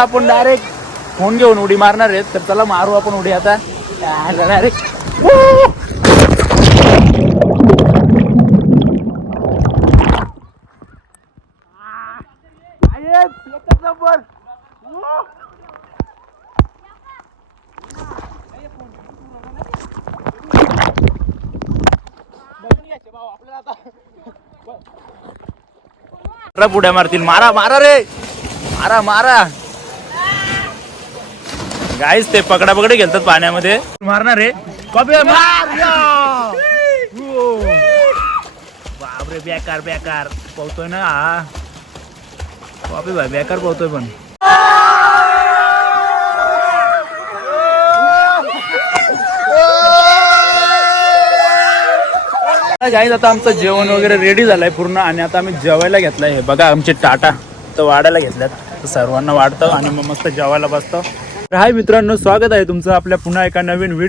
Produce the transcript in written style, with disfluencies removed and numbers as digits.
आपण direct phone घेऊन उडी मारणार आहेत, तर चला मारू आपण उडी आता डायरेक्ट. पुढे मारतील. मारा मारा रे, मारा मारा. गाईस ते पकडा पकडी घेतात पाण्यामध्ये. मारणार रे. बापरे बेकार बेकार पोहतोय ना हा. बापरे भाई बेकार पोहतोय पण. गाईस आता आमचं जेवण वगैरे रेडी झालंय पूर्ण आणि आता आम्ही जेवायला घेतलंय. हे बघा आमचे टाटा तर वाढायला घेतल्यात, सर्वांना वाढतं आणि मग मस्त जेवायला बसतो. हाय मित्रांनो, स्वागत आहे तुमचं आपल्या पुन्हा एका नवीन व्हिडिओ